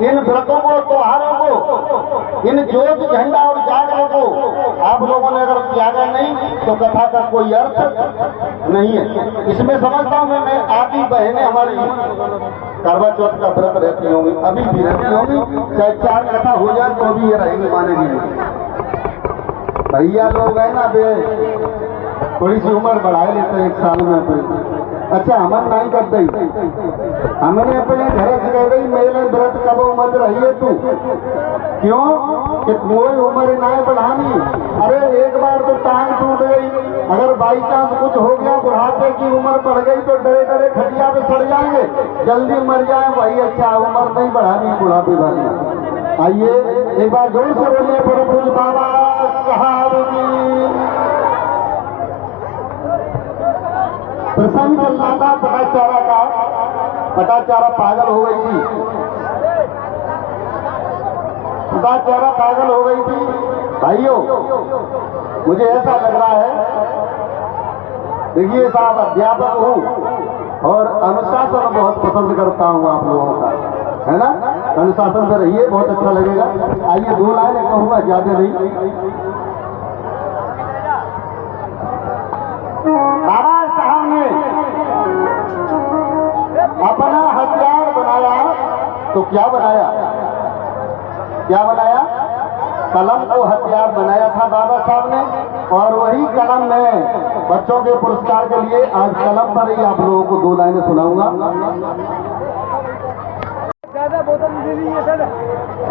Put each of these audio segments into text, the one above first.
इन व्रतों को, त्योहारों को, इन ज्योत झंडा और जागरण को आप लोगों ने अगर त्यागा नहीं तो कथा का कोई अर्थ नहीं है। इसमें समझता हूं मैं आदि बहनें हमारी करवा चौथ का व्रत रहती होंगी, अभी भी रहती होंगी, चाहे 4 कथा हो जाए तो अभी ये रहेंगी, मानेगी नहीं। भैया लोग है ना बे, थोड़ी सी उम्र बढ़ाए लेते 1 साल में अपनी। अच्छा हमन नहीं करते, हमने अपने घर से कह रही मेरे व्रत कब मत रही है तू, क्यों कि कोई उम्र ना बढ़ानी। अरे एक बार तो टांग टूट गई, अगर बाई चांस कुछ हो गया, बुढ़ापे की उम्र बढ़ गई तो डरे डरे खटिया पे सड़ जाएंगे, जल्दी मर जाए भाई। अच्छा उम्र नहीं बढ़ानी बुढ़ापे वाली। आइए एक बार जोर से बोलिए प्रभु बाबा साहब की। प्रसंग चल रहा था पटाचारा का, पटाचारा पागल हो गई थी, पटाचारा पागल हो गई थी। भाइयों मुझे ऐसा लग रहा है, देखिए साहब अध्यापक हूँ और अनुशासन बहुत पसंद करता हूँ आप लोगों का, है ना। अनुशासन में रहिए, बहुत अच्छा लगेगा। आइए 2 लाइनें कहूँगा, ज्यादा नहीं। बाबा साहब ने अपना हथियार बनाया तो क्या बनाया, क्या बनाया? कलम को हथियार बनाया था बाबा साहब ने, और वही कलम में बच्चों के पुरस्कार के लिए आज कलम पर ही आप लोगों को 2 लाइनें सुनाऊंगा।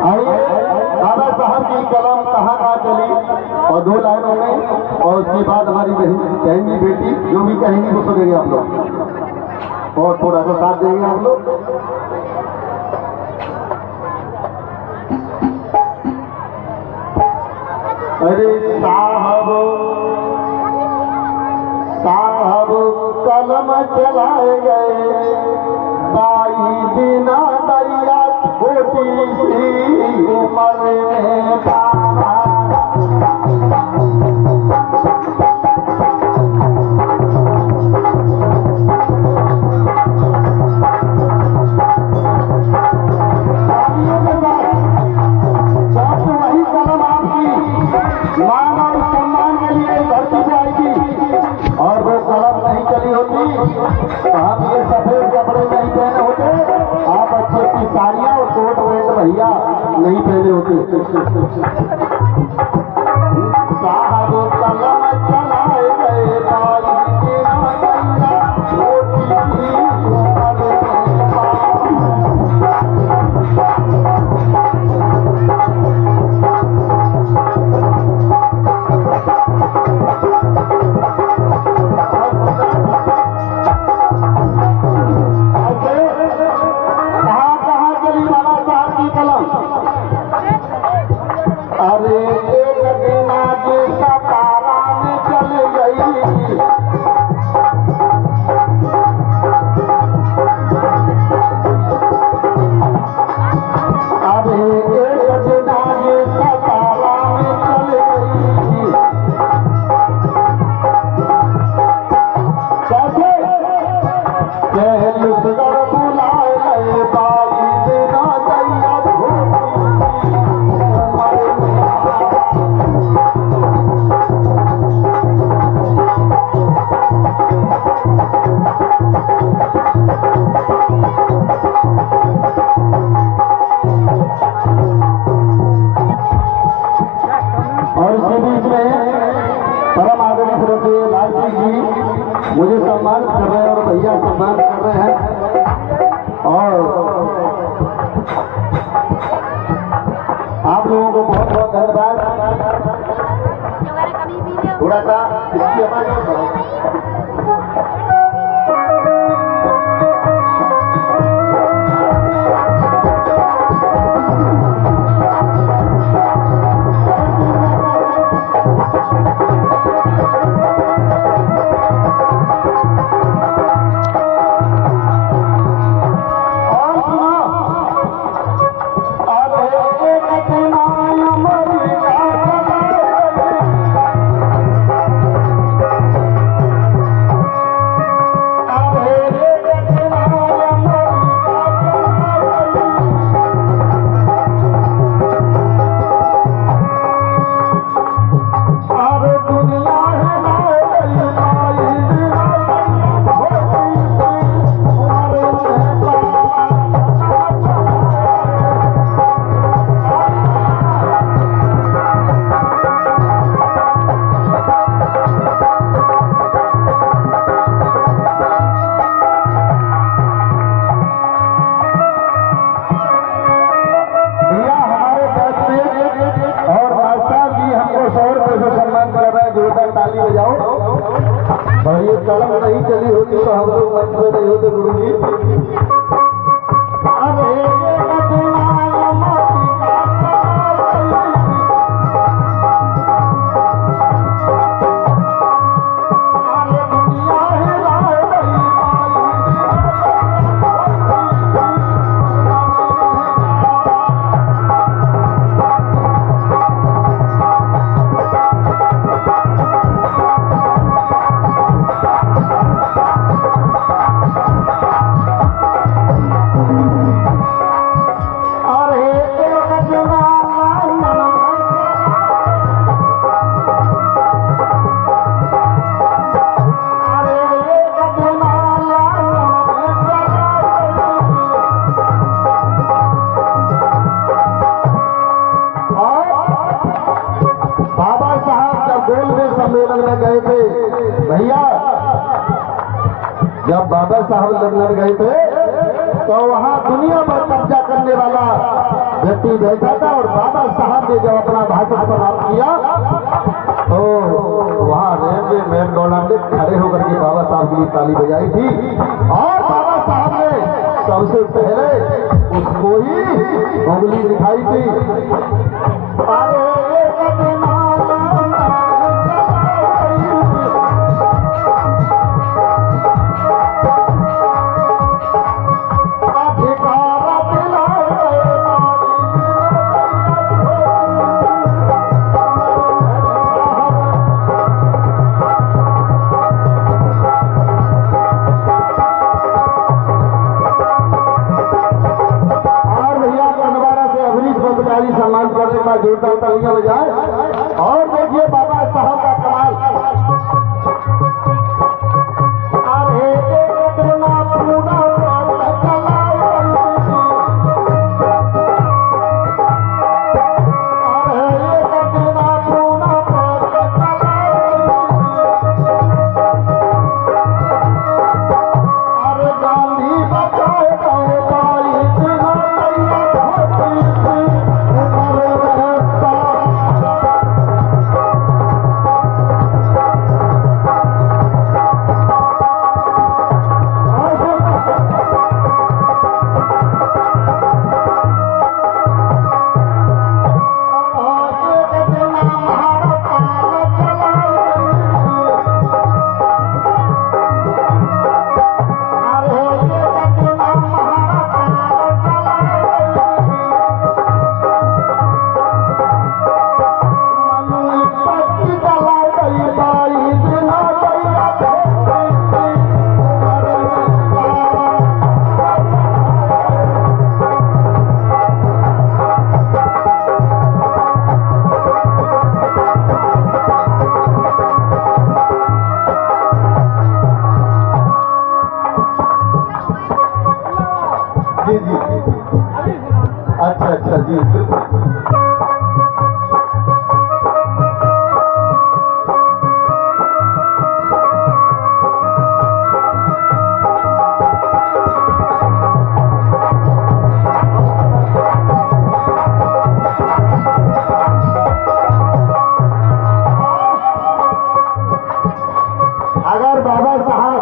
आइए बाबा साहब की कलम कहाँ चली और 2 लाइनों में, और उसके बाद हमारी बहन की बेटी जो भी कहेंगी वो सुनेंगे आप लोग, और थोड़ा सा साथ देंगे आप लोग। अरे साहब साहब कलम चलाए गए, 22 दिन दैया छोटी सी उम्र में बाबा। वही कलम आपकी मान और सम्मान के लिए धरती पे आएगी, और वो कलम नहीं चली होती तो हम ये सफेद कपड़े नहीं पहने होते, आप अच्छी अच्छी साड़ियां और कोट वेट भैया नहीं पहने होते। साहब कलम चलाए गए, 22 दिन दैया छोटी सी उम्र में अरे एक दिन आज सतारा में चल गई, अरे एक दिन आज सतारा में चल गई। कैसे लुसगर बुलाए गए, 22 दिन दैया मुझे सम्मानित कर रहे हैं और भैया सम्मानित कर रहे हैं, और आप लोगों को बहुत बहुत धन्यवाद। थोड़ा सा इसकी आवाज कलम नहीं चली होती तो हम लोग मंच में नहीं होते गुरु जी। अरे सम्मेलन में गए थे भैया, जब बाबा साहब लंदन गए थे तो वहां दुनिया पर कब्जा करने वाला व्यक्ति बैठा था और बाबा साहब ने जब अपना भाषण समाप्त किया तो वहां रेलवे मैकडोनल्ड ने खड़े होकर के बाबा साहब के लिए ताली बजाई थी और बाबा साहब ने सबसे पहले उसको ही उंगली दिखाई थी। अरे सम्मान करने का जोरदार तालियां बजाएं और देखिए बाबा साहब का कमाल। अरे इतना पूरा अच्छा जी अगर बाबा साहब,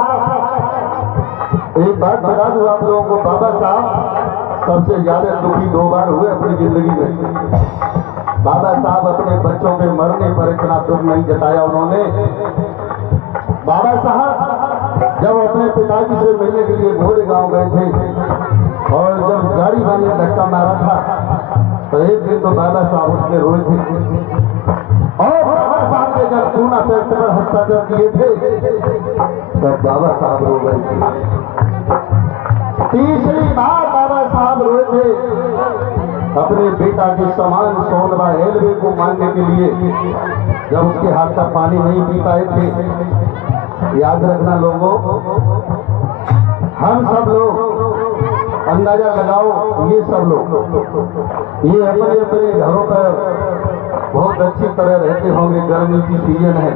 एक बात बता दूं आप लोगों को, बाबा साहब सबसे ज्यादा दुखी 2 बार हुए अपनी जिंदगी में। बाबा साहब अपने बच्चों के मरने पर इतना दुख नहीं जताया उन्होंने। बाबा साहब जब अपने पिताजी से मिलने के लिए घोड़े गांव गए थे और जब गाड़ी वाले ने धक्का मारा था तो एक दिन तो बाबा साहब उसमें रोए थे और बाबा साहब ने जब पूना पेट पर हस्ताक्षर किए थे तब बाबा साहब रो गए थे। तीसरी बार बाबा साहब रोए थे अपने बेटा के समान सोनवा रेलवे को मानने के लिए, जब उसके हाथ का पानी नहीं पी पाए थे। याद रखना लोगों, हम सब लोग अंदाजा लगाओ, ये सब लोग ये अपने अपने घरों पर बहुत अच्छी तरह रहते होंगे, गर्मी की सीजन है।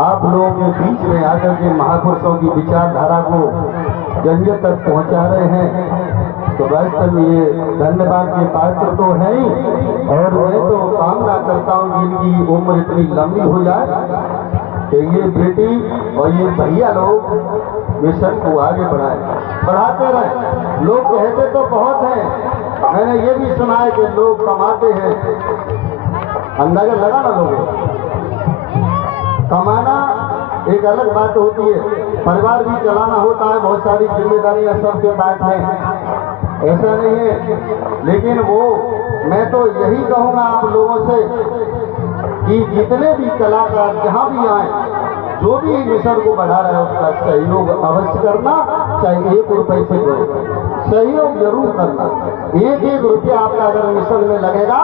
आप लोगों के बीच में आकर के महापुरुषों की विचारधारा को जन तक पहुंचा रहे हैं, तो वास्तव में ये धन्यवाद के पात्र तो है ही। और मैं तो कामना करता हूँ कि इनकी उम्र इतनी लंबी हो जाए कि ये बेटी और ये भैया लोग मिशन को आगे बढ़ाते रहे। लोग कहते तो बहुत हैं, मैंने ये भी सुना है कि लोग कमाते हैं, अंदाजा लगा ना लोगों, कमाना एक अलग बात होती है, परिवार भी चलाना होता है, बहुत सारी जिम्मेदारियां सबके पास हैं, ऐसा नहीं है। लेकिन वो मैं तो यही कहूँगा आप लोगों से कि जितने भी कलाकार जहाँ भी आए, जो भी मिशन को बढ़ा रहा है उसका सहयोग अवश्य करना, चाहे 1 रुपए से करो, सहयोग जरूर करना। 1-1 रुपया आपका अगर मिशन में लगेगा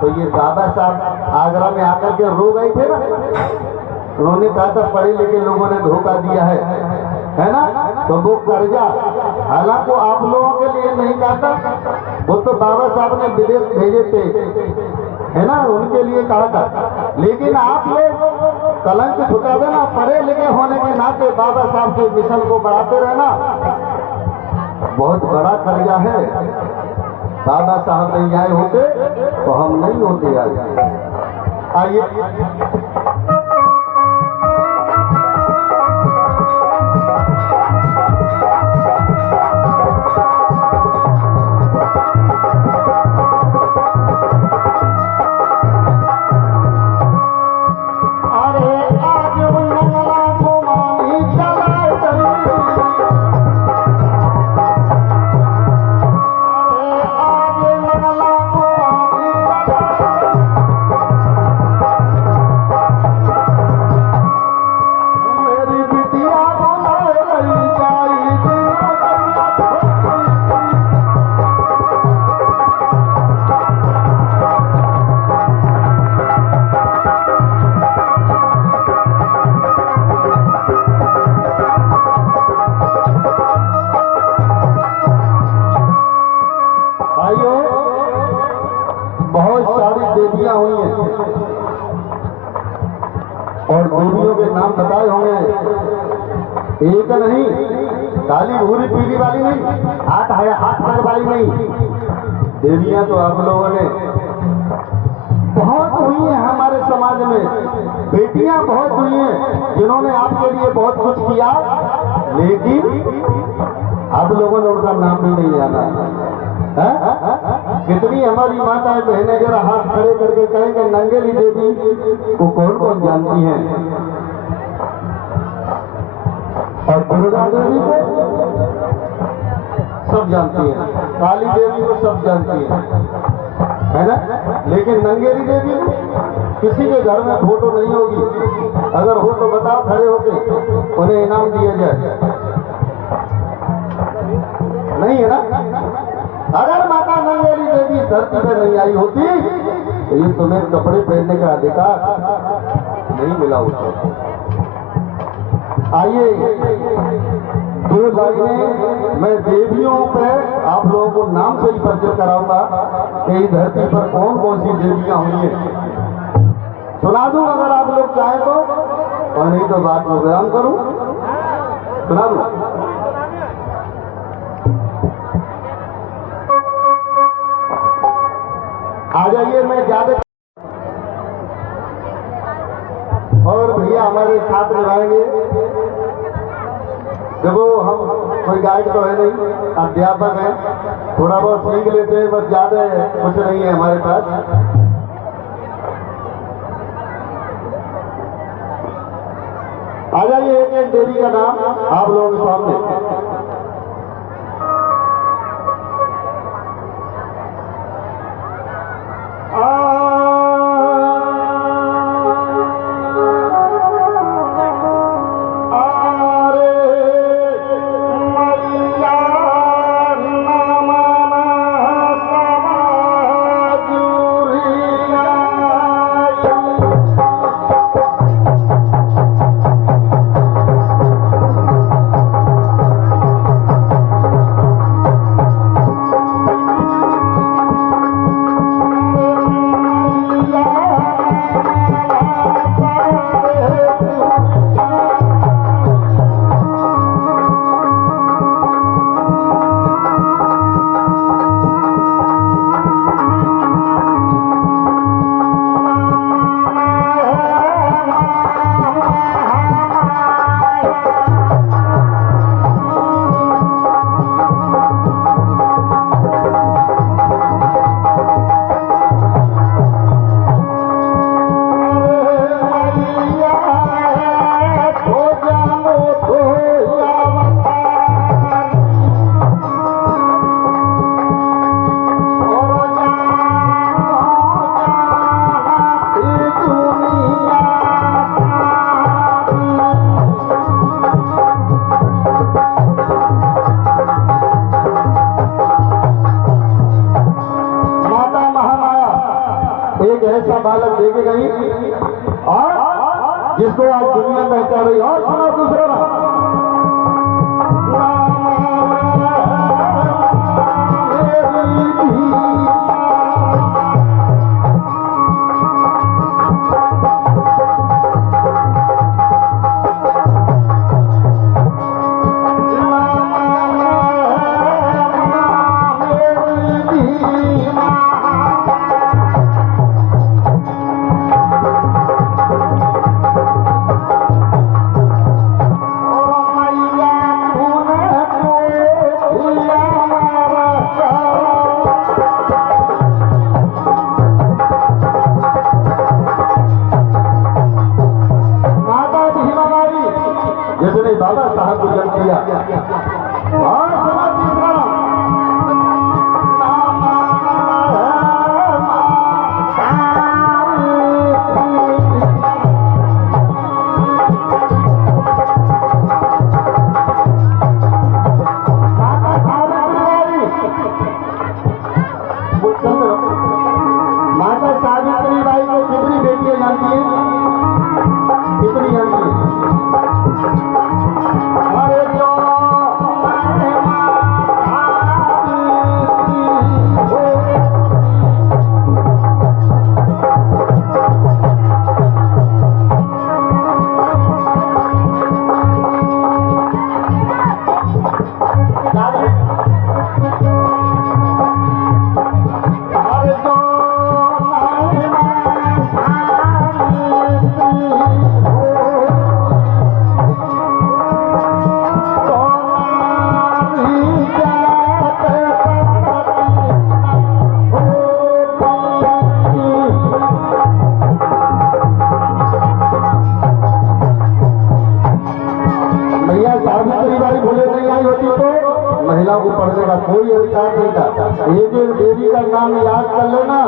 तो ये बाबा साहब आगरा में आकर के रो गए थे ना, उन्होंने कहा था पढ़े लिखे लोगों ने धोखा दिया है ना, तो वो कर्जा हालांकि आप लोगों के लिए नहीं कहता, वो तो बाबा साहब ने विदेश भेजे थे, है ना, उनके लिए कहा था। लेकिन आप लोग कलंक छुटा देना, पढ़े लिखे होने के नाते बाबा साहब के मिशन को बढ़ाते रहना, बहुत बड़ा कर्जा है। बाबा साहब नहीं आए होते तो हम नहीं होते आज। आइए देवियां हुई हैं और देवियों के नाम बताए होंगे, एक नहीं, काली भूरी पीली वाली नहीं, हाथ पैर वाली नहीं, देवियां तो आप लोगों ने बहुत हुई हैं हमारे समाज में, बेटियां बहुत हुई हैं जिन्होंने आपके लिए बहुत कुछ किया, लेकिन आप लोगों ने उनका नाम भी नहीं जाना है। कितनी हमारी माताएं बहनें जरा हाथ खड़े करके कहें कि नंगेली देवी को कौन कौन जानती हैं, और दुर्गा देवी को सब जानती हैं, काली देवी को सब जानती है ना, लेकिन नंगेली देवी को किसी के घर में फोटो नहीं होगी, अगर हो तो बताओ खड़े होके उन्हें इनाम दिया जाए, नहीं है ना। अगर माता नंगेली देवी धरती पे नहीं आई होती तो ये तुम्हें कपड़े पहनने का अधिकार नहीं मिला होता। आइए 2 लाइनें मैं देवियों पे आप लोगों को नाम से ही परिचय कराऊंगा कि इस धरती पर कौन कौन सी देवियां हुई हैं, सुना दूं अगर आप लोग चाहें तो, और नहीं तो बात को विराम करूं, सुना दूं। आ जाइए, मैं ज्यादा और भैया हमारे साथ निभाएंगे। देखो हम कोई गाइड तो है नहीं, अध्यापक है, थोड़ा बहुत सीख लेते हैं, बस ज्यादा कुछ नहीं है हमारे पास। आ जाइए, एक एक देवी का नाम आप लोगों के सामने। एक ऐसा बालक लेके गई और जिसको आज दुनिया पहचान रही। और सुनो दूसरा नाम, जिसने बाबा साहब को जन्म दिया। और सुना तीसरा माता सावित्री बाई को कितनी बेटियां जानती है? कितनी जानती है? अरे जो सावित्री बाई भूले नहीं आई होती तो महिला को पढ़ने का कोई अधिकार नहीं था। एक एक देवी का नाम याद कर लेना।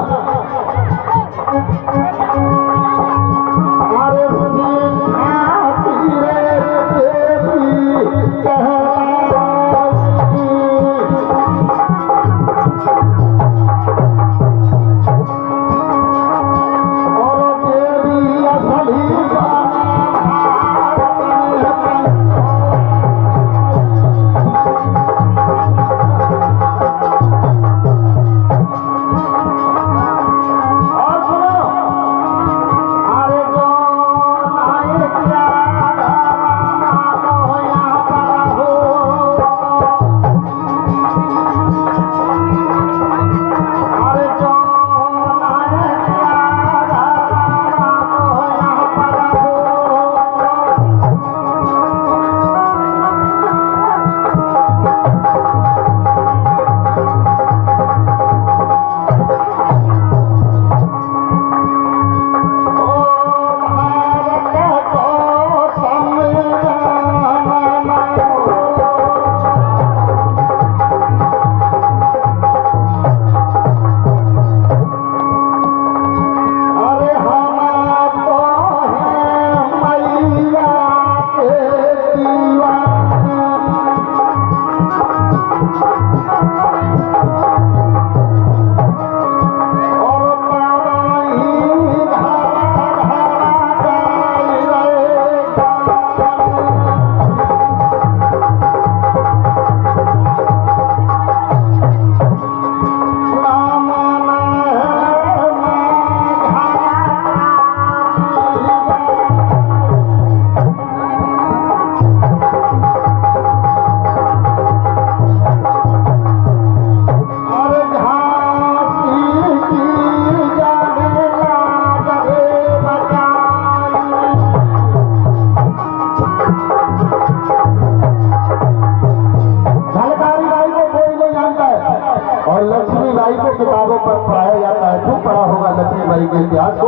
और लक्ष्मी बाई को किताबों पर पढ़ाया जाता है। खूब पढ़ा होगा लक्ष्मी बाई के इतिहास को।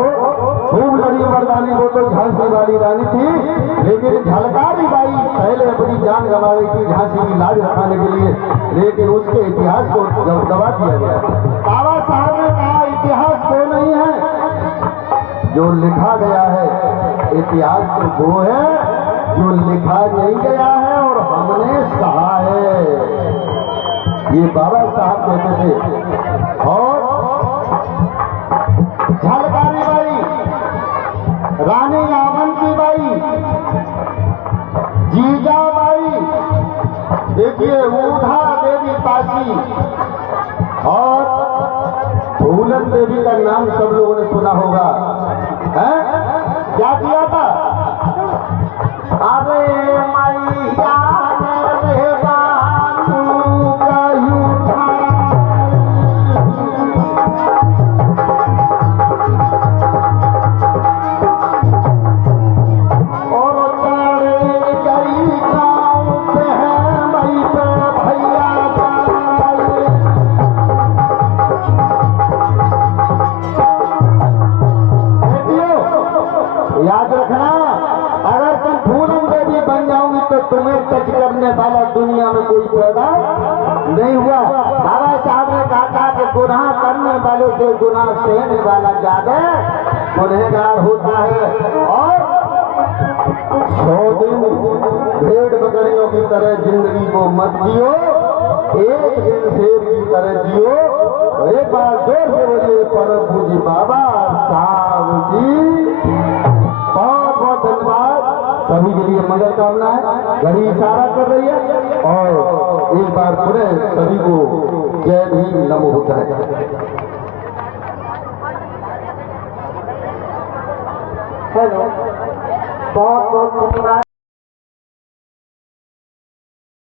खूब लड़ी मर्दानी, वो तो झांसी वाली रानी थी, लेकिन झलकारी बाई पहले अपनी जान गंवा गई थी झांसी की लाज रखाने के लिए, लेकिन उसके इतिहास को दबा दिया गया। बाबा साहब ने कहा इतिहास वो नहीं है जो लिखा गया है, इतिहास तो वो है जो लिखा नहीं गया है और हमने सहा है। ये बाबा साहब कहते थे। और झलका देखिए ऊधा देवी पासी और फूलन देवी का नाम सब लोगों ने सुना होगा, है? क्या किया था? अरे मैया रे बानू कयूं और चढ़े गई गाँव पे है मई पे भैया याद रखना, अगर तुम पूनम देवी बन जाओगी तो तुम्हें टच करने वाला दुनिया में कोई पैदा नहीं हुआ। बाबा साहब ने कहा था कि गुनाह करने वाले से गुनाह सहने वाला ज्यादा गुनहगार होता है। और 100 दिन भेड़ बकरियों की तरह जिंदगी को मत जियो, एक दिन शेर की तरह जियो। एक बार जोर से बोलिए परम पूज्य बाबा साहब जी। बहुत बहुत धन्यवाद सभी के लिए, मंगल कामनाएं। घड़ी इशारा कर रही है और एक बार पुनः सभी को जय भीम नमो बुद्धाय। हेलो, बहुत बहुत धन्यवाद।